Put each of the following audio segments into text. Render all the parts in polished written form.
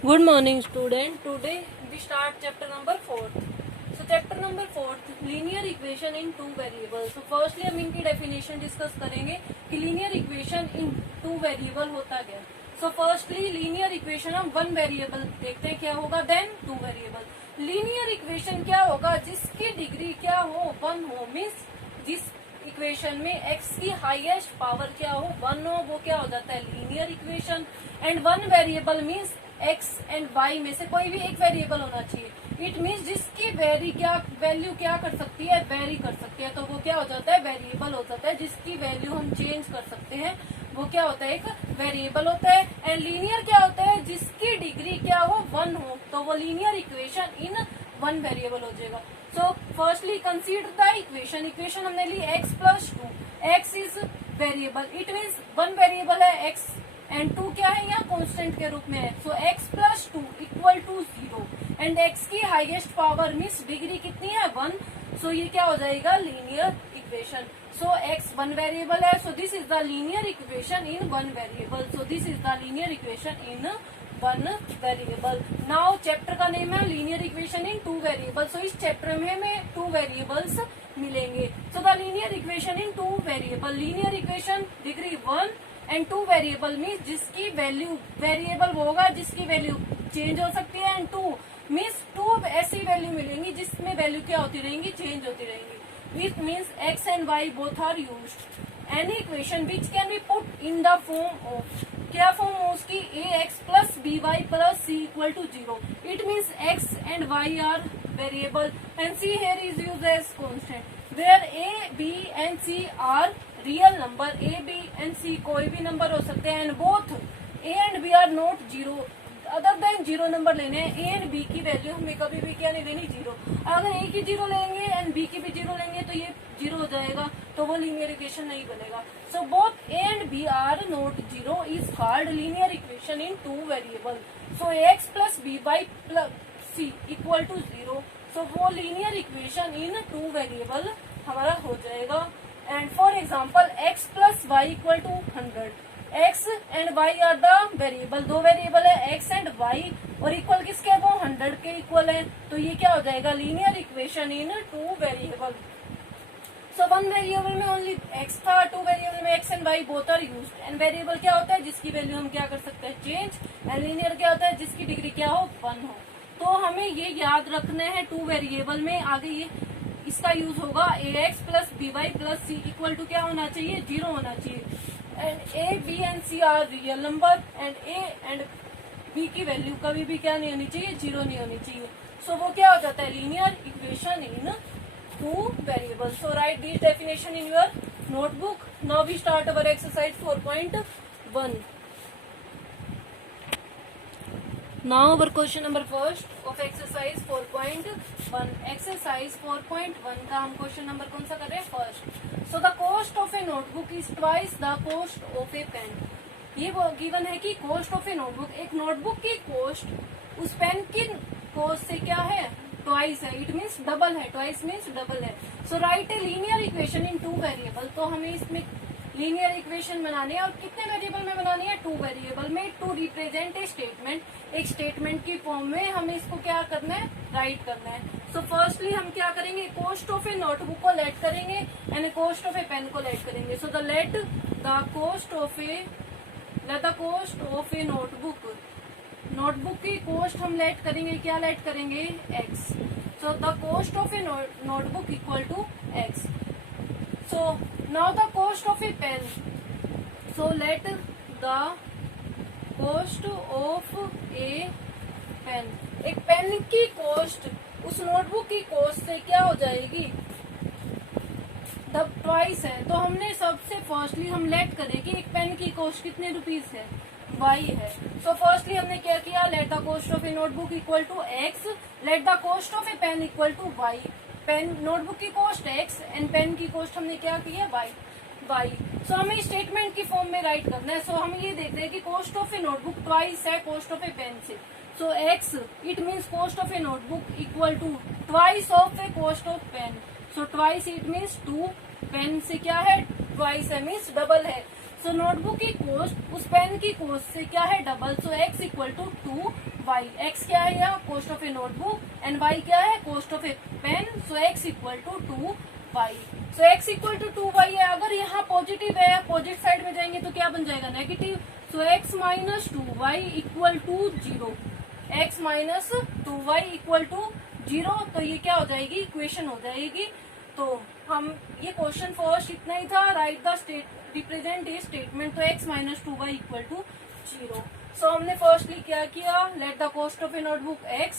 Good morning, student. Today we start chapter number 4. So chapter number 4 linear equation in two variables. So firstly हम इनकी definition discuss करेंगे कि linear equation in two variable होता क्या. So firstly linear equation हम one variable देखते हैं क्या होगा, then two variable. Linear equation क्या होगा, जिसकी डिग्री क्या हो, 1 हो, मीन्स जिस इक्वेशन में x की हाईएस्ट पावर क्या हो, 1 हो, वो क्या हो जाता है linear equation. And one variable means x and y में से कोई भी एक वेरिएबल होना चाहिए. इट मीन्स जिसकी वैल्यू क्या कर सकती है, वेरी कर सकती है, तो वो क्या हो जाता है, वेरिएबल हो जाता है. जिसकी वैल्यू हम चेंज कर सकते हैं वो क्या होता है, एक वेरिएबल होता है. एंड लीनियर क्या होता है, जिसकी डिग्री क्या हो, 1 हो, तो वो linear equation in one variable हो जाएगा. So firstly consider the equation हमने ली x plus 2. x is variable, it means one variable है x एंड 2 क्या है, यहाँ कांस्टेंट के रूप में है. So x plus 2 equal to 0 and x की हाईएस्ट पावर मीन्स डिग्री कितनी है, 1. सो ये क्या हो जाएगा, linear equation. So x one variable है, सो this is the linear equation in one variable. So this is the linear equation in one variable. Now chapter का name है linear equation in two variable. So इस chapter में हमें two variables मिलेंगे. So the linear equation in two variable, linear equation degree 1 and two variable means जिसकी value variable होगा जिसकी value change हो सकती है. एंड टू मीन्स टू ऐसी वैल्यू मिलेंगी जिसमें वैल्यू क्या होती रहेंगी, चेंज होती रहेंगी. It means x and y both are used. Any equation which can be put in the form of, क्या फॉर्म हो उसकी, a x plus b y plus c equal to 0. It means x and y are variable and c here is use as constant where a b and c are real number. A b and c कोई भी number हो सकते हैं and both a and b are not 0. Other than 0 number लेने हैं. A and b की value हमें कभी भी क्या नहीं लेनी, 0. अगर ए की 0 लेंगे एंड बी की भी 0 लेंगे तो ये 0 हो जाएगा, तो वो लीनियर इक्वेशन नहीं बनेगा. So both a and b are not 0 is called linear equation in two variable. So x plus b y plus c equal to 0. So वो linear equation in two variable हमारा हो जाएगा. And for example x plus y equal to 100. x and y are the variable, दो variable है x and y और equal किसके, वो 100 के इक्वल है. तो ये क्या हो जाएगा, linear equation in two variable. So one variable में ओनली x था, टू वेरिएबल में x and y both are used. And variable क्या होता है, जिसकी वैल्यू हम क्या कर सकते हैं, चेंज. एंड लीनियर क्या होता है, जिसकी डिग्री क्या हो, 1 हो. तो हमें ये याद रखना है टू वेरिएबल में. आगे ये इसका यूज होगा a x plus b y plus c equal to क्या होना चाहिए, 0 होना चाहिए. And a b and c are real number and a and b की वैल्यू कभी भी क्या नहीं होनी चाहिए, 0 नहीं होनी चाहिए. सो वो क्या हो जाता है, linear equation in two variable. So write this definition in your notebook. Now we start our exercise 4.1. Now our question number first of exercise 4.1. Exercise 4.1 का हम क्वेश्चन नंबर कौन सा कर रहे हैं, first. So the cost of a notebook is twice the cost of a pen. ये वो given है कि कॉस्ट ऑफ ए नोटबुक, एक नोटबुक की कॉस्ट उस पेन की कॉस्ट से क्या है, ट्वाइस है. इट मीन्स डबल है, ट्वाइस मीन्स डबल है. So write a linear equation in two variable. तो हमें इसमें लीनियर इक्वेशन बनानी है और कितने वेरिएबल में बनानी है, टू वेरिएबल में. टू रिप्रेजेंट ए स्टेटमेंट, एक स्टेटमेंट की फॉर्म में हमें इसको क्या करना है, राइट करना है. सो फर्स्टली हम क्या करेंगे, कॉस्ट ऑफ ए नोटबुक को लेट करेंगे and cost of a pen को लेट करेंगे. So the let the cost of a notebook, notebook की कॉस्ट हम लेट करेंगे, क्या लेट करेंगे, x. So the cost of a notebook equal to x. So now the cost of a pen. So let the cost of a pen. एक pen की cost उस notebook की cost से क्या हो जाएगी, तब ट्वाइस है. तो हमने सबसे फर्स्टली हम लेट करें कि एक पेन की कॉस्ट कितने रुपीज है, y है. सो फर्स्टली हमने क्या किया, let the cost of a notebook equal to x, let the cost of a pen equal to y. Pen notebook की कॉस्ट x एंड पेन की कॉस्ट हमने क्या किया, y. सो हमें स्टेटमेंट की फॉर्म में राइट करना है. सो हम ये देख रहे हैं कि cost of a notebook twice है कॉस्ट ऑफ ए पेन से. So x it means cost of a notebook equal to twice of a cost of pen. So twice it means 2, pen से क्या है, ट्वाइस है means double है. So notebook की cost उस pen की cost से क्या है double, so x equal to 2y, x क्या है यहाँ cost of a notebook and y क्या है cost of a pen, so x equal to 2y, so x equal to 2y है। अगर यहाँ पॉजिटिव है अपोजिट साइड में जाएंगे तो क्या बन जाएगा negative, so x minus 2y equal to 0, x minus 2y equal to 0, तो ये क्या हो जाएगी इक्वेशन हो जाएगी। तो हम ये क्वेश्चन फर्स्ट इतना ही था, write the represent a statement, तो x minus 2y equal to 0। So हमने फर्स्टली क्या किया, let the cost of a notebook x,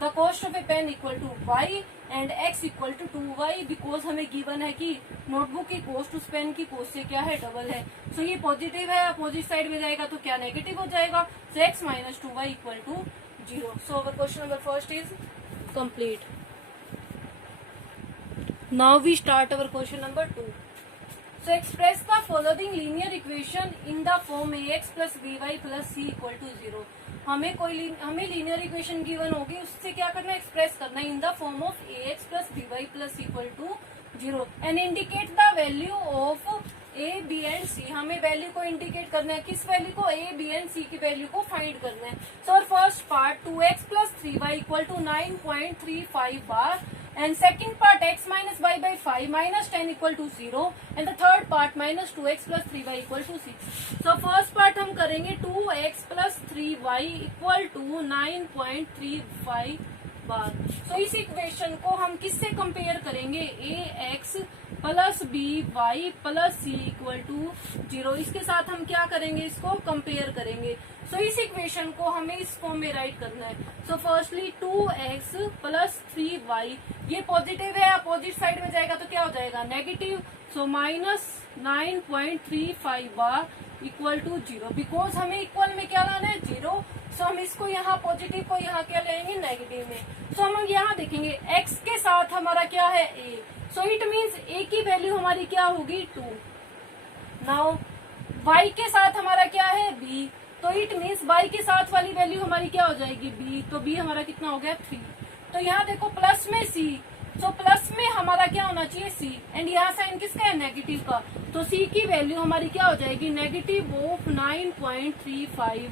the cost of a pen equal to y and x equal to 2y, because हमें given है कि notebook की cost उस pen की cost से क्या है डबल है। सो ये पॉजिटिव है अपोजिट साइड में जाएगा तो क्या नेगेटिव हो जाएगा, so x minus 2y equal to 0। So our question number first is complete. Now we start our question number 2. So express the following linear equation in the form ax plus by plus c equal to 0. हमें linear equation given होगी, उससे क्या करना है express करना है in the form of ax plus by plus equal to 0 and indicate the value of a b and c। हमें value को इंडिकेट करना है, किस वैल्यू को, a b एंड c की वैल्यू को फाइंड करना है। So first part 2x plus 3y equal to 9.35 bar and second part x minus y by 5 minus 10 equal to 0 and the third part minus 2x plus 3y equal to 6. So first part हम करेंगे 2x plus 3y equal to 9.35 बार। तो इस equation को हम किससे compare करेंगे, ax plus by plus c equal to 0, इसके साथ हम क्या करेंगे इसको कंपेयर करेंगे। सो इस इक्वेशन को हमें इस फॉर्म में राइट करना है। So firstly 2x plus 3y, ये पॉजिटिव है अपोजिट साइड में जाएगा तो क्या हो जाएगा negative, so minus 9.35 bar equal to 0, because हमें इक्वल में क्या लाना है 0। सो हम इसको यहाँ पॉजिटिव को यहाँ क्या लेंगे नेगेटिव में। सो हम यहाँ देखेंगे x के साथ हमारा क्या है a, so it means a की वैल्यू हमारी क्या होगी 2। नाउ y के साथ हमारा क्या है b, तो इट मीन्स y के साथ वाली वैल्यू हमारी क्या हो जाएगी b, तो b हमारा कितना हो गया 3। तो यहाँ देखो प्लस में c, सो प्लस में हमारा क्या होना चाहिए c एंड यहाँ साइन किसका है नेगेटिव का, तो c की वैल्यू हमारी क्या हो जाएगी negative of 9.35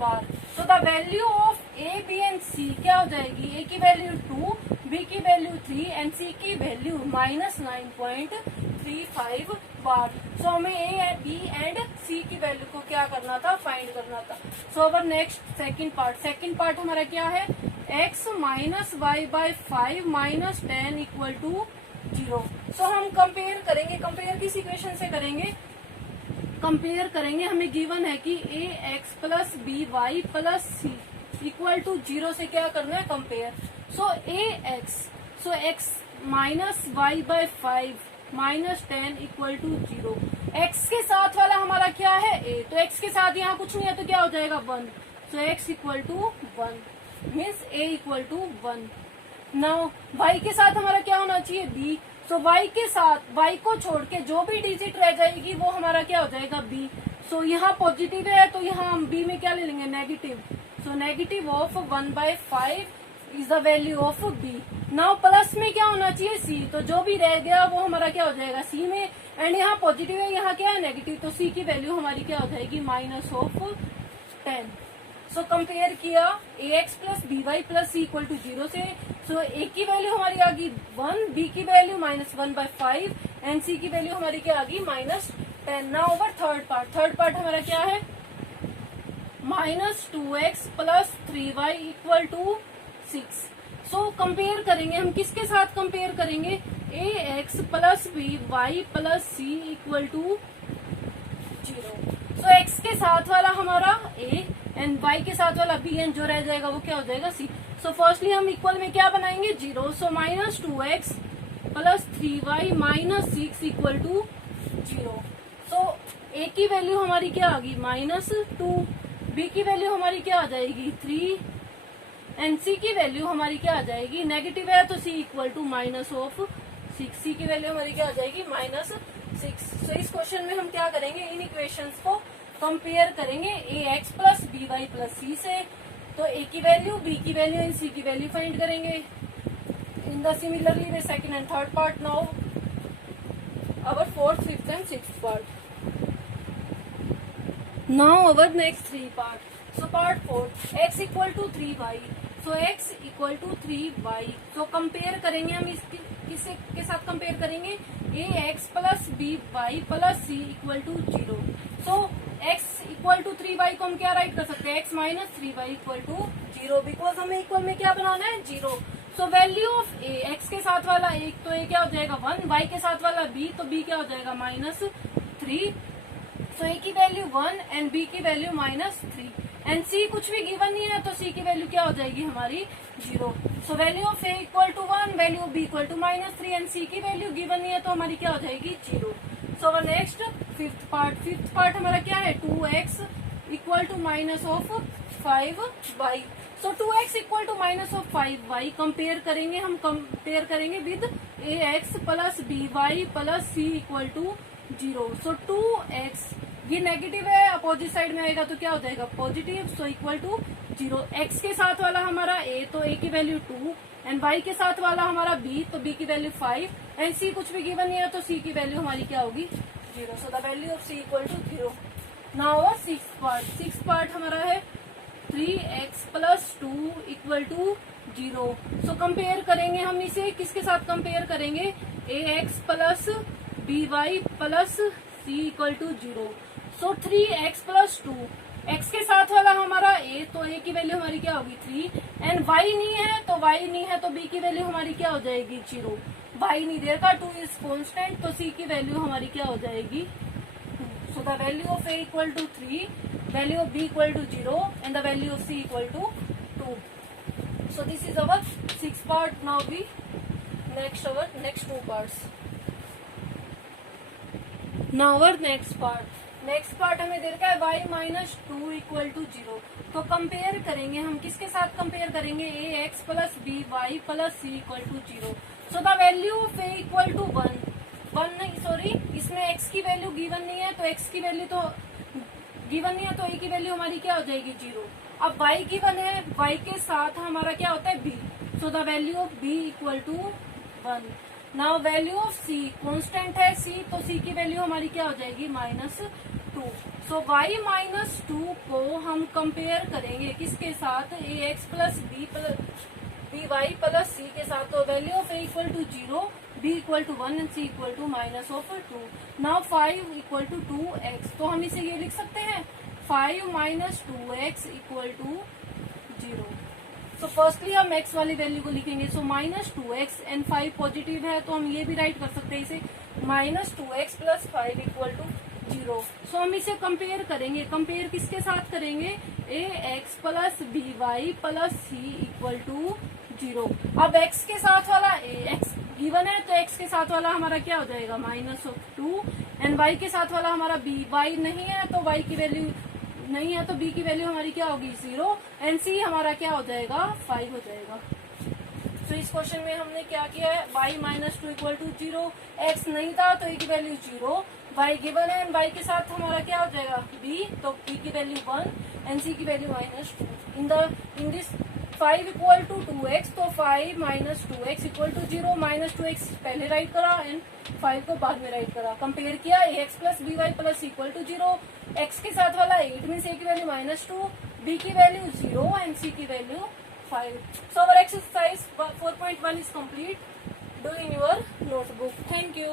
bar. So the value of a b and c क्या हो जाएगी, a की वैल्यू 2, b की वैल्यू 3 एंड c की वैल्यू माइनस 9.35 बार। सो हमें a b एंड c की वैल्यू को क्या करना था फाइंड करना था। So our next second part हमारा क्या है, x minus y by 5 minus 10 equal to 0। So हम कंपेयर करेंगे, कंपेयर किस इक्वेशन से करेंगे, कंपेयर करेंगे हमें गिवन है कि ax plus b y plus c equal to 0 से क्या करना है compare. So ax, so x minus y by 5 minus 10 equal to 0, x के साथ वाला हमारा क्या है a, तो x के साथ यहाँ कुछ नहीं है तो क्या हो जाएगा 1, so x equal to 1 means a equal to 1। Now y के साथ हमारा क्या होना चाहिए b, सो y के साथ y को छोड़ के जो भी डिजिट रह जाएगी वो हमारा क्या हो जाएगा b। सो यहाँ पॉजिटिव है तो यहाँ हम b में क्या ले लेंगे negative, so negative of 1/5 is the value of b। Now plus में क्या होना चाहिए c, तो जो भी रह गया वो हमारा क्या हो जाएगा c में एंड यहाँ पॉजिटिव है यहाँ क्या है नेगेटिव, तो c की वैल्यू हमारी क्या हो जाएगी माइनस ऑफ 10। सो कंपेयर किया ax plus b y plus c equal to 0 से, सो a की वैल्यू हमारी आ गई 1, b की वैल्यू माइनस 1/5 एंड c की वैल्यू हमारी क्या आ गई minus 10। Now our third part हमारा क्या है minus 2x plus 3y equal to 6। So compare करेंगे हम किसके साथ कंपेयर करेंगे, ax plus b y plus c equal to 0। So x के साथ वाला हमारा a एंड y के साथ वाला b एंड जो रह जाएगा वो क्या हो जाएगा c। सो फर्स्टली हम इक्वल में क्या बनाएंगे 0, so minus 2x plus 3y minus 6 equal to 0। So a की वैल्यू हमारी क्या आ गई माइनस 2, b की वैल्यू हमारी क्या आ जाएगी 3 एंड c की वैल्यू हमारी क्या आ जाएगी नेगेटिव है तो c equal to minus of 6, c की वैल्यू हमारी क्या आ जाएगी माइनस 6। सो इस क्वेश्चन में हम क्या करेंगे इन इक्वेशंस को कंपेयर करेंगे ax plus b y plus c से, तो a की वैल्यू b की वैल्यू एंड c की वैल्यू फाइंड करेंगे in the similarly way second and third part. Now our fourth fifth and sixth part. Now our next three part. So part 4, x equal to 3y. So x equal to 3y. So compare करेंगे हम इसके किससे के साथ compare करेंगे, ax plus by plus c equal to 0. So x equal to 3y को हम क्या राइट कर सकते हैं, x minus 3y equal to 0, because हमें इक्वल में क्या बनाना है, 0. So value of a, x के साथ वाला एक तो a क्या हो जाएगा 1, y के साथ वाला b तो b क्या हो जाएगा -3. सो a की वैल्यू 1 एंड b की वैल्यू -3 एंड c कुछ भी गिवन नहीं है तो c की वैल्यू क्या हो जाएगी हमारी 0. So value of a equal to 1, value of b equal to -3 and c की वैल्यू गिवन नहीं है तो हमारी क्या हो जाएगी 0. सो नेक्स्ट फिफ्थ पार्ट हमारा क्या है, 2x equal to minus of 5y. So 2x equal to minus of 5y compare करेंगे with ax plus by plus c equal to 0. So 2x ये नेगेटिव है, अपोजिट साइड में आएगा तो क्या हो जाएगा positive. So equal to 0. x के साथ वाला हमारा a तो a की वैल्यू 2 एंड y के साथ वाला हमारा b तो b की वैल्यू 5 एंड c कुछ भी गिवन नहीं है तो c की वैल्यू हमारी क्या होगी 0. So the value of c equal to 0. Now six part हमारा है 3x plus 2 equal to 0. So compare करेंगे हम इसे किसके साथ कंपेयर करेंगे, ax plus by plus c equal to 0. So 3x plus 2, x के साथ वाला हमारा a तो a की वैल्यू हमारी क्या होगी 3 एंड y नहीं है तो b की वैल्यू हमारी क्या हो जाएगी 0. y नहीं दे रखा, 2 इज कॉन्स्टेंट तो c की वैल्यू हमारी क्या हो जाएगी 2. So the value of a equal to 3, value of b equal to 0 and the value of c equal to 2. So this is our 6 part. Now we next 2 parts. Now our next part हमें दे रखा है y minus 2 equal to 0. तो compare करेंगे हम किसके साथ compare करेंगे, ax plus by plus c equal to 0. So the value of a equal to 1 नहीं, सॉरी इसमें x की वैल्यू गिवन नहीं है तो x की वैल्यू तो गिवन नहीं है तो a की वैल्यू हमारी क्या हो जाएगी 0. अब y गिवन है, y के साथ हमारा क्या होता है b. So the value of b equal to 1. Now value of c constant है c तो c की वैल्यू हमारी क्या हो जाएगी -2. सो y -2 को हम कंपेयर करेंगे किसके साथ, ax plus by plus c के साथ. तो value of a equal to 0, b equal to 1 and c equal to -2. Now 5 equal to 2x. तो हम इसे ये लिख सकते हैं 5 minus 2x equal to 0. So firstly हम x वाली वैल्यू को लिखेंगे. सो -2x एंड 5 पॉजिटिव है तो हम ये भी राइट कर सकते हैं इसे -2x plus 5 equal to 0. So हम इसे कंपेयर करेंगे, कंपेयर किसके साथ करेंगे, ax plus by plus c equal to 0. अब x के साथ वाला x गिवन है तो x के साथ वाला हमारा क्या हो जाएगा -2 एंड y के साथ वाला हमारा b. y नहीं है तो y की वैल्यू नहीं है तो b की वैल्यू हमारी क्या होगी 0 एंड c हमारा क्या हो जाएगा 5 हो जाएगा. तो इस क्वेश्चन में हमने क्या किया है, y -2 इक्वल टू 0, x नहीं था तो a की वैल्यू 0, y गिवन है एंड y के साथ हमारा क्या हो जाएगा b तो b की वैल्यू 1 एंड c की value -2. In this 5 equal to 2x तो 5 minus 2x equal to 0, -2x पहले राइट करा एंड 5 को बाद में राइट करा. कंपेयर किया ax plus by plus equal to 0, x के साथ वाला 8 मीन्स a की वैल्यू -2, b की वैल्यू 0 एंड c की value 5. So our exercise 4.1 is complete. Do in your notebook. Thank you.